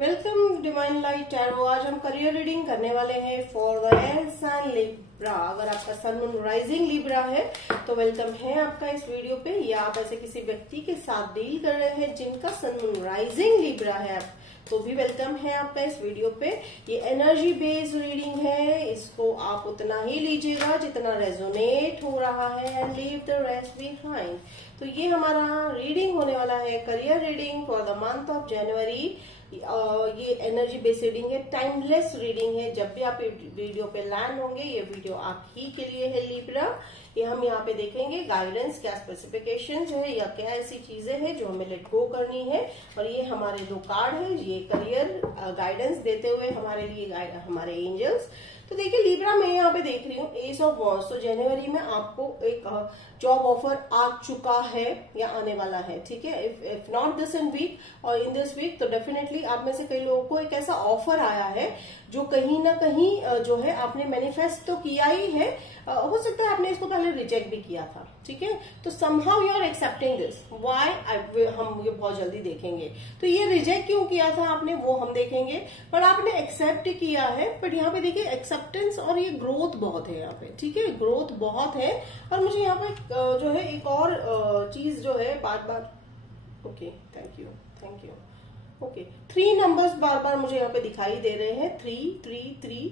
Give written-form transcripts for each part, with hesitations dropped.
Welcome divine light tarot. आज हम career reading करने वाले हैं for the air sign Libra. अगर आपका सन मून राइजिंग लिब्रा है तो वेलकम है आपका इस वीडियो पे, या आप ऐसे किसी व्यक्ति के साथ डील कर रहे हैं जिनका सन मून राइजिंग लिब्रा है तो भी वेलकम है आपका इस वीडियो पे। ये एनर्जी बेस्ड रीडिंग है, इसको आप उतना ही लीजिएगा जितना रेजोनेट हो रहा है and leave the rest behind. तो ये हमारा रीडिंग होने वाला है career reading for the month of January. ये एनर्जी बेस्ड रीडिंग है, टाइमलेस रीडिंग है। जब भी आप वीडियो पे लैंड होंगे ये वीडियो आप ही के लिए है लिब्रा। ये हम यहाँ पे देखेंगे गाइडेंस, क्या स्पेसिफिकेशंस है या क्या ऐसी चीजें हैं जो हमें लेट गो करनी है। और ये हमारे दो कार्ड है, ये करियर गाइडेंस देते हुए हमारे लिए हमारे एंजल्स। तो देखिए लिब्रा में यहाँ पे देख रही हूँ एस ऑफ वॉन्ड्स। तो जनवरी में आपको एक जॉब ऑफर आ चुका है या आने वाला है, ठीक है। If not this in week or in this week तो डेफिनेटली आप में से कई लोगों को एक ऐसा ऑफर आया है जो कहीं ना कहीं जो है आपने मैनिफेस्ट तो किया ही है, हो सकता है आपने इसको पहले रिजेक्ट भी किया था, ठीक है। तो somehow you are accepting this, why हम ये बहुत जल्दी देखेंगे। तो ये रिजेक्ट क्यों किया था आपने वो हम देखेंगे, पर आपने एक्सेप्ट किया है। बट यहाँ पे देखिए एक्सेप्टेंस और ये ग्रोथ बहुत है यहाँ पे, ठीक है, ग्रोथ बहुत है। और मुझे यहाँ पे जो है एक और चीज जो है बार बार, okay thank you okay 3 numbers बार बार मुझे यहाँ पे दिखाई दे रहे हैं। 333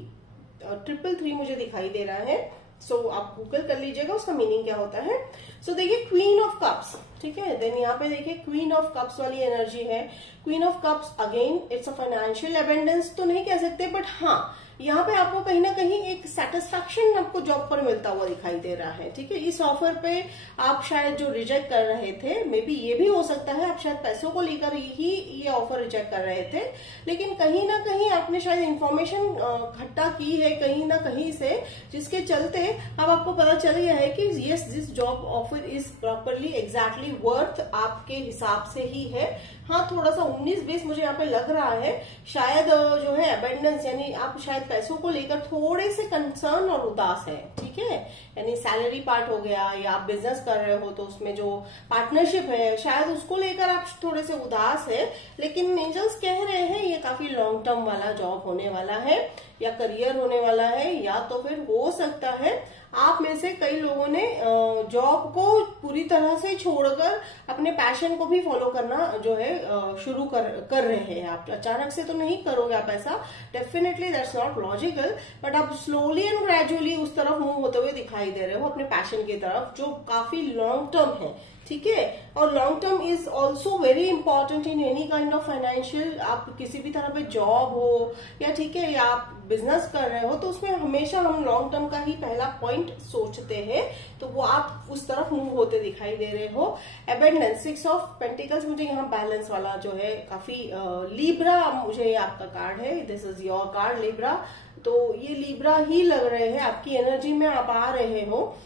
333 मुझे दिखाई दे रहा है। सो आप गूगल कर लीजिएगा उसका मीनिंग क्या होता है। सो देखिए क्वीन ऑफ कप्स, ठीक है। देन यहाँ पे देखिए क्वीन ऑफ कप्स वाली एनर्जी है। Queen of cups again it's a financial abundance तो नहीं कह सकते, बट हाँ यहाँ पे आपको कहीं ना कहीं एक सेटिस्फैक्शन आपको जॉब पर मिलता हुआ दिखाई दे रहा है, ठीक है। इस ऑफर पे आप शायद जो रिजेक्ट कर रहे थे, मे बी ये भी हो सकता है आप शायद पैसों को लेकर ही ये ऑफर रिजेक्ट कर रहे थे, लेकिन कहीं ना कहीं आपने शायद इंफॉर्मेशन इकट्ठा की है कहीं ना कहीं से, जिसके चलते अब आपको पता चल गया है कि yes this job offer is properly exactly worth आपके हिसाब से ही है। हाँ थोड़ा सा 19-20 मुझे यहाँ पे लग रहा है, शायद जो है अबेंडेंस यानी आप शायद पैसों को लेकर थोड़े से कंसर्न और उदास है, ठीक है। यानी सैलरी पार्ट हो गया, या आप बिजनेस कर रहे हो तो उसमें जो पार्टनरशिप है शायद उसको लेकर आप थोड़े से उदास है। लेकिन एंजल्स कह रहे हैं ये काफी लॉन्ग टर्म वाला जॉब होने वाला है या करियर होने वाला है, या तो फिर हो सकता है आप में से कई लोगों ने जॉब को पूरी तरह से छोड़कर अपने पैशन को भी फॉलो करना जो है शुरू कर रहे हैं। आप अचानक से तो नहीं करोगे आप ऐसा, definitely that's not logical, but आप स्लोली एंड ग्रेजुअली उस तरफ मूव होते हुए दिखाई दे रहे हो अपने पैशन की तरफ, जो काफी लॉन्ग टर्म है, ठीक है। और long term is also very important in any kind of financial, आप किसी भी तरह पे जॉब हो या ठीक है या आप बिजनेस कर रहे हो तो उसमें हमेशा हम लॉन्ग टर्म का ही पहला पॉइंट सोचते हैं, तो वो आप उस तरफ मूव होते दिखाई दे रहे हो। अबेंडेंस 6 ऑफ पेंटिकल्स मुझे यहाँ बैलेंस वाला जो है काफी लिब्रा मुझे आपका कार्ड है, this is your card Libra. तो ये लिब्रा ही लग रहे हैं, आपकी एनर्जी में आप आ रहे हो।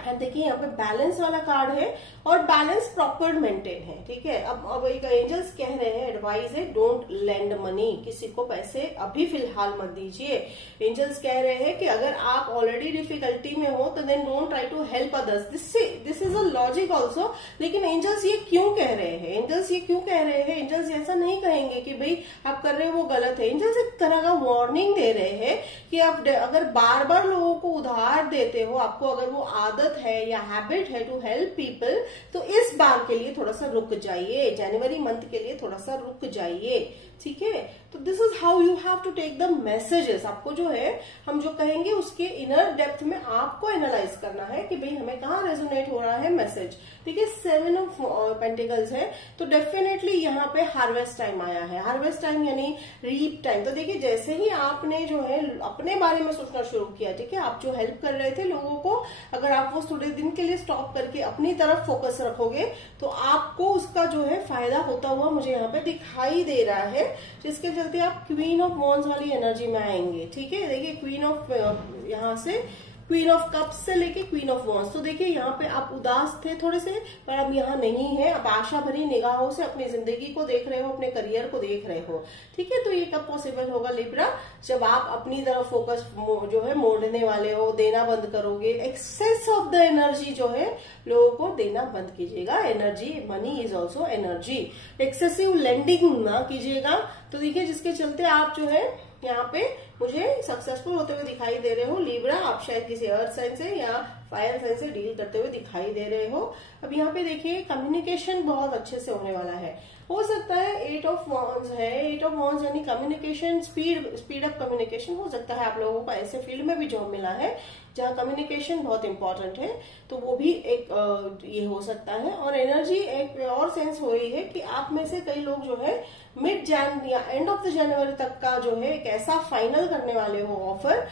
एंड देखिए यहाँ पे बैलेंस वाला कार्ड है और बैलेंस प्रॉपर मेंटेन है, ठीक है। अब एक एंजल्स कह रहे हैं एडवाइस है डोंट लेंड मनी, किसी को पैसे अभी फिलहाल मत दीजिए। एंजल्स कह रहे हैं कि अगर आप ऑलरेडी डिफिकल्टी में हो तो then don't try to help others, this is a logic also. लेकिन एंजल्स ये क्यों कह रहे हैं, एंजल्स ये क्यों कह रहे हैं, एंजल्स ऐसा नहीं कहेंगे कि भाई आप कर रहे हो वो गलत है। एंजल्स एक तरह का वार्निंग दे रहे हैं कि आप अगर बार बार लोगों को उधार देते हो, आपको अगर वो आदत है या हैबिट है टू हेल्प पीपल, तो इस बार के लिए थोड़ा सा रुक जाइए, जनवरी मंथ के लिए थोड़ा सा रुक जाइए, ठीक है। तो this is how you have to take the messages. आपको जो है हम जो कहेंगे उसके इनर डेप्थ में आपको एनालाइज करना है कि भाई हमें कहाँ रेजोनेट हो रहा है मैसेज। देखिए 7 ऑफ पेंटिकल्स है तो डेफिनेटली यहाँ पे हार्वेस्ट टाइम आया है, हार्वेस्ट टाइम यानी रीप टाइम। तो देखिए जैसे ही आपने जो है अपने बारे में सोचना शुरू किया, ठीक है, आप जो हेल्प कर रहे थे लोगों को, अगर आप वो थोड़े दिन के लिए स्टॉप करके अपनी तरफ फोकस रखोगे तो आपको उसका जो है फायदा होता हुआ मुझे यहाँ पे दिखाई दे रहा है, जिसके चलते आप क्वीन ऑफ वॉन्ड्स वाली एनर्जी में आएंगे, ठीक है। देखिए क्वीन ऑफ यहाँ से क्वीन ऑफ कप्स से लेके क्वीन ऑफ वॉन्ड्स। तो देखिए यहाँ पे आप उदास थे थोड़े से, पर अब यहाँ नहीं है। अब आशा भरी निगाहों से अपनी जिंदगी को देख रहे हो, अपने करियर को देख रहे हो। ठीक है, तो ये कब पॉसिबल होगा लिब्रा? जब आप अपनी तरफ फोकस जो है मोड़ने वाले हो, देना बंद करोगे। एक्सेस ऑफ द एनर्जी जो है लोगों को देना बंद कीजिएगा। Energy, money is also energy. Excessive lending ना कीजिएगा। तो देखिए जिसके चलते आप जो है यहाँ पे मुझे सक्सेसफुल होते हुए दिखाई दे रहे हो लिब्रा। आप शायद किसी अर्थ साइन से या फायर साइन से डील करते हुए दिखाई दे रहे हो। अब यहाँ पे देखिए कम्युनिकेशन बहुत अच्छे से होने वाला है। हो सकता है 8 ऑफ वॉन्ड्स है। 8 ऑफ वॉन्ड्स यानी कम्युनिकेशन, स्पीड अप कम्युनिकेशन। हो सकता है आप लोगों को ऐसे फील्ड में भी जॉब मिला है जहाँ कम्युनिकेशन बहुत इंपॉर्टेंट है, तो वो भी एक ये हो सकता है। और एनर्जी एक और सेंस हो रही है कि आप में से कई लोग जो है मिड जैन या एंड ऑफ द जनवरी तक का जो है एक ऐसा फाइनल करने वाले हो ऑफर,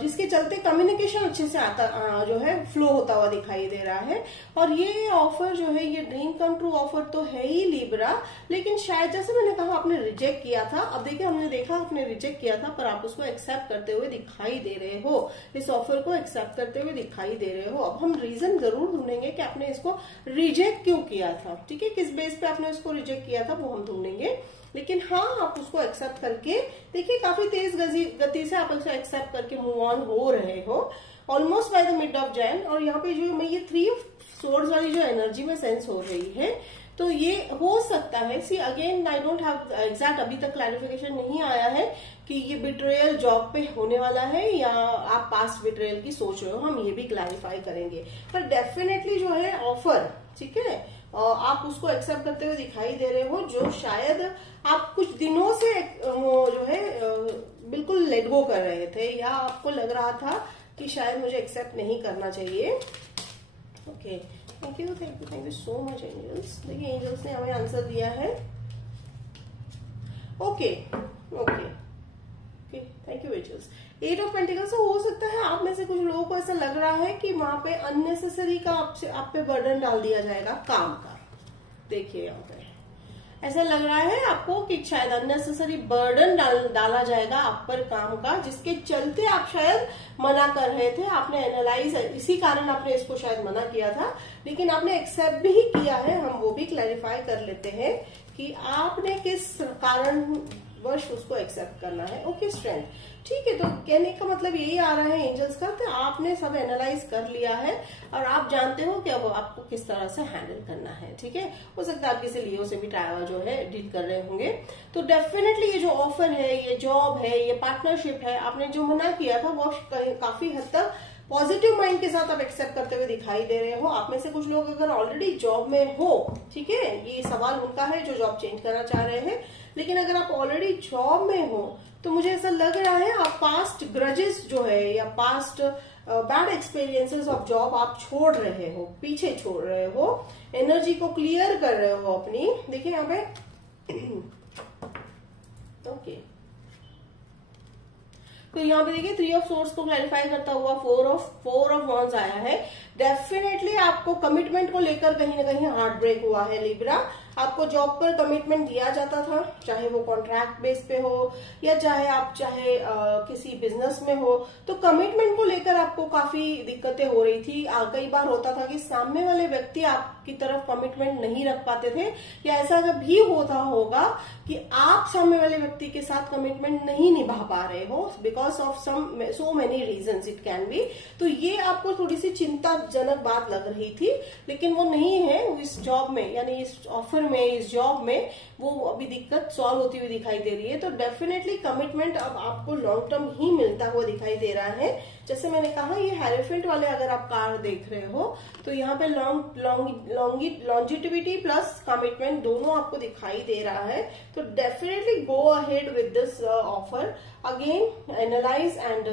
जिसके चलते कम्युनिकेशन अच्छे से आता जो है फ्लो होता हुआ दिखाई दे रहा है। और ये ऑफर जो है ये ड्रीम कम ट्रू ऑफर तो है ही लिब्रा, लेकिन शायद जैसे मैंने कहा आपने रिजेक्ट किया था। अब देखिए हमने देखा आपने रिजेक्ट किया था, पर आप उसको एक्सेप्ट करते हुए दिखाई दे रहे हो। इस ऑफर को एक्सेप्ट करते हुए दिखाई दे रहे हो। अब हम रीजन जरूर ढूंढेंगे कि आपने इसको रिजेक्ट क्यों किया था। ठीक है, किस बेस पे आपने इसको रिजेक्ट किया था वो हम ढूंढेंगे। लेकिन हाँ, आप उसको एक्सेप्ट करके देखिए काफी तेज गति से आप उसको एक्सेप्ट करके मूव ऑन हो रहे हो almost by the mid of Jain. और यहाँ पे जो मैं ये 3 ऑफ सोर्ड्स वाली जो एनर्जी में सेंस हो रही है, तो ये हो सकता है। See again I don't have exact अभी तक क्लैरिफिकेशन नहीं आया है कि ये बिट्रेयल जॉब पे होने वाला है या आप पास्ट बिट्रेयल की सोच रहे हो। हम ये भी क्लैरिफाई करेंगे, पर डेफिनेटली जो है ऑफर, ठीक है, आप उसको एक्सेप्ट करते हुए दिखाई दे रहे हो, जो शायद आप कुछ दिनों से जो है बिल्कुल लेट गो कर रहे थे, या आपको लग रहा था कि शायद मुझे एक्सेप्ट नहीं करना चाहिए। Okay, thank you so much angels. देखिए एंजल्स ने हमें आंसर दिया है। Okay, thank you angels. 8 of pentacles. हो सकता है आप में से कुछ लोगों को ऐसा लग रहा है कि वहां पे अननेसेसरी का आप पे बर्डन डाल दिया जाएगा काम का। देखिए यहाँ पे ऐसा लग रहा है आपको कि शायद अननेसेसरी बर्डन डाला जाएगा आप पर काम का, जिसके चलते आप शायद मना कर रहे थे। आपने एनालाइज, इसी कारण आपने इसको शायद मना किया था, लेकिन आपने एक्सेप्ट भी किया है। हम वो भी क्लैरिफाई कर लेते हैं कि आपने किस कारण वर्ष उसको एक्सेप्ट करना है। Okay, strength. ठीक है, तो कहने का मतलब यही आ रहा है एंजल्स का, तो आपने सब एनालाइज कर लिया है और आप जानते हो कि अब आपको किस तरह से हैंडल करना है। ठीक है, हो सकता है आप किसी लियो से भी जो है डील कर रहे होंगे। तो डेफिनेटली ये जो ऑफर है, ये जॉब है, ये पार्टनरशिप है, आपने जो मना किया था वो काफी हद तक पॉजिटिव माइंड के साथ आप एक्सेप्ट करते हुए दिखाई दे रहे हो। आप में से कुछ लोग अगर ऑलरेडी जॉब में हो, ठीक है, ये सवाल उनका है जो जॉब चेंज करना चाह रहे हैं, लेकिन अगर आप ऑलरेडी जॉब में हो तो मुझे ऐसा लग रहा है आप पास्ट ग्रजेस जो है या past bad experiences of job आप छोड़ रहे हो, पीछे छोड़ रहे हो, एनर्जी को क्लियर कर रहे हो अपनी। देखिए यहाँ पे ओके, तो यहाँ पे देखिए 3 ऑफ सोर्स को क्लैरिफाई करता हुआ 4 ऑफ वॉन्ड्स आया है। डेफिनेटली आपको कमिटमेंट को लेकर कहीं ना कहीं हार्ट ब्रेक हुआ है लिब्रा। आपको जॉब पर कमिटमेंट दिया जाता था, चाहे वो कॉन्ट्रैक्ट बेस पे हो या चाहे किसी बिजनेस में हो, तो कमिटमेंट को लेकर आपको काफी दिक्कतें हो रही थी। कई बार होता था कि सामने वाले व्यक्ति आपकी तरफ कमिटमेंट नहीं रख पाते थे, या ऐसा भी होता होगा कि आप सामने वाले व्यक्ति के साथ कमिटमेंट नहीं निभा पा रहे हो because of so many reasons it can be. तो ये आपको थोड़ी सी चिंताजनक बात लग रही थी, लेकिन वो नहीं है। इस जॉब में यानी इस ऑफर में, इस जॉब में वो अभी दिक्कत सॉल्व होती हुई दिखाई दे रही है। तो डेफिनेटली कमिटमेंट अब आपको लॉन्ग टर्म ही मिलता हुआ दिखाई दे रहा है। जैसे मैंने कहा, ये हेरोफेंट वाले अगर आप कार देख रहे हो तो यहाँ पे लॉन्जिटिविटी प्लस कमिटमेंट दोनों आपको दिखाई दे रहा है। तो definitely go ahead with this offer, again analyse and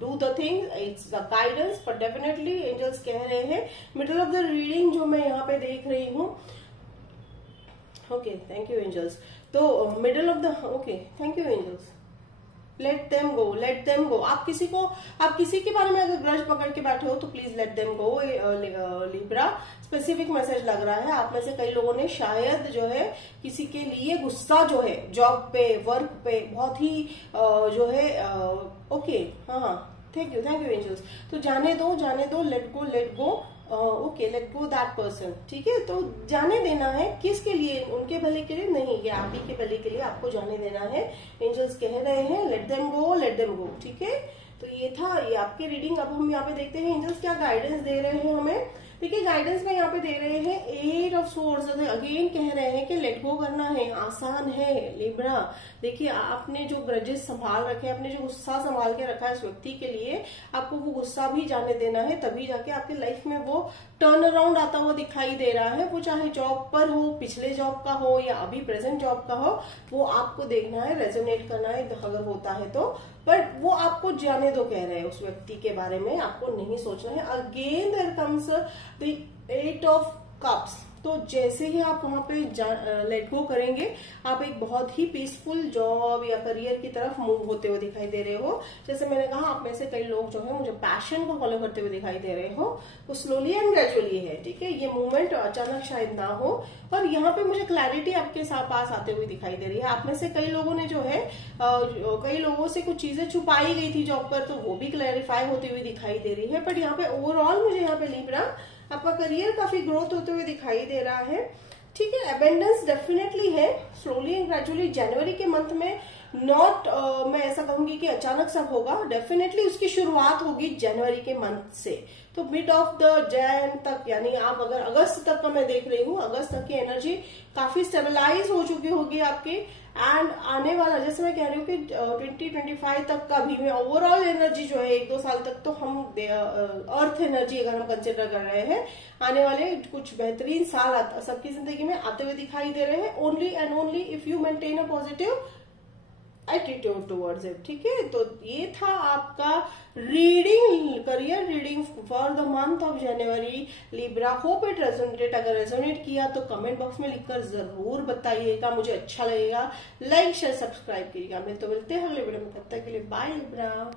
do the thing, it's the guidance. पर डेफिनेटली एंजल्स कह रहे हैं मिडल ऑफ द रीडिंग जो मैं यहाँ पे देख रही हूँ। Okay, thank you angels. तो middle of the, okay, thank you angels. Let them go, let them go. आप किसी के बारे में अगर ग्रज पकड़ के बैठे हो तो please let them go. Libra specific message लग रहा है। आप में से कई लोगों ने शायद जो है किसी के लिए गुस्सा जो है जॉब पे, वर्क पे बहुत ही जो है ओके, हाँ, थैंक यू एंजल्स। तो जाने दो, let go, okay, let go that person. ठीक है, तो जाने देना है किसके लिए, उनके भले के लिए नहीं, ये आप ही के भले के लिए आपको जाने देना है। एंजल्स कह रहे हैं लेट देम गो। ठीक है, तो ये था ये आपकी रीडिंग। अब हम यहाँ पे देखते हैं एंजल्स क्या गाइडेंस दे रहे हैं हमें। देखिए गाइडेंस में यहाँ पे दे रहे हैं 8 ऑफ सोर्ड्स। अगेन कह रहे हैं कि लेट गो करना है, आसान है लिब्रा। देखिए आपने जो ग्रजेस संभाल रखे, आपने जो गुस्सा संभाल के रखा है उस व्यक्ति के लिए, आपको वो गुस्सा भी जाने देना है, तभी जाके आपकी लाइफ में वो टर्न अराउंड आता हुआ दिखाई दे रहा है। वो चाहे जॉब पर हो, पिछले जॉब का हो या अभी प्रेजेंट जॉब का हो, वो आपको देखना है, रेजोनेट करना है अगर होता है तो। बट वो आपको जाने दो कह रहे हैं, उस व्यक्ति के बारे में आपको नहीं सोचना है। Again there comes the 8 of cups. तो जैसे ही आप वहां पे लेट गो करेंगे, आप एक बहुत ही पीसफुल जॉब या करियर की तरफ मूव होते हुए दिखाई दे रहे हो। जैसे मैंने कहा, आप में से कई लोग जो है मुझे पैशन को फॉलो करते हुए दिखाई दे रहे हो। वो स्लोली एंड ग्रेजुअली है। ठीक है, ये मूवमेंट अचानक शायद ना हो, पर यहाँ पे मुझे क्लैरिटी आपके साथ पास आते हुए दिखाई दे रही है। आप में से कई लोगों ने जो है कई लोगों से कुछ चीजें छुपाई गई थी जॉब पर, तो वो भी क्लैरिफाई होती हुई दिखाई दे रही है। बट यहाँ पे ओवरऑल मुझे यहाँ पे लिब्रा आपका करियर काफी ग्रोथ होते हुए दिखाई दे रहा है। ठीक है, अबेंडेंस डेफिनेटली है। स्लोली एंड ग्रेजुअली जनवरी के मंथ में नॉट मैं ऐसा कहूंगी कि अचानक सब होगा, डेफिनेटली उसकी शुरुआत होगी जनवरी के मंथ से। तो मिड ऑफ द जैन तक, यानी आप अगर अगस्त तक का मैं देख रही हूँ, अगस्त तक की एनर्जी काफी स्टेबलाइज हो चुकी होगी आपकी। एंड आने वाला, जैसे मैं कह रही हूँ कि 2025 तक का भी में ओवरऑल एनर्जी जो है 1-2 साल तक तो हम अर्थ एनर्जी अगर हम कंसिडर कर रहे हैं, आने वाले कुछ बेहतरीन साल सबकी जिंदगी में आते हुए दिखाई दे रहे हैं। Only and only if you maintain a positive attitude towards it. ठीक है, तो ये था आपका reading, career reading for the month of January Libra. Hope it resonated. अगर रेजोनेट किया तो कमेंट बॉक्स में लिखकर जरूर बताइएगा, मुझे अच्छा लगेगा। लाइक शेयर सब्सक्राइब कीजिएगा। तो मिलते हैं अगले वीडियो में, तब तक के लिए बाय लिब्रा।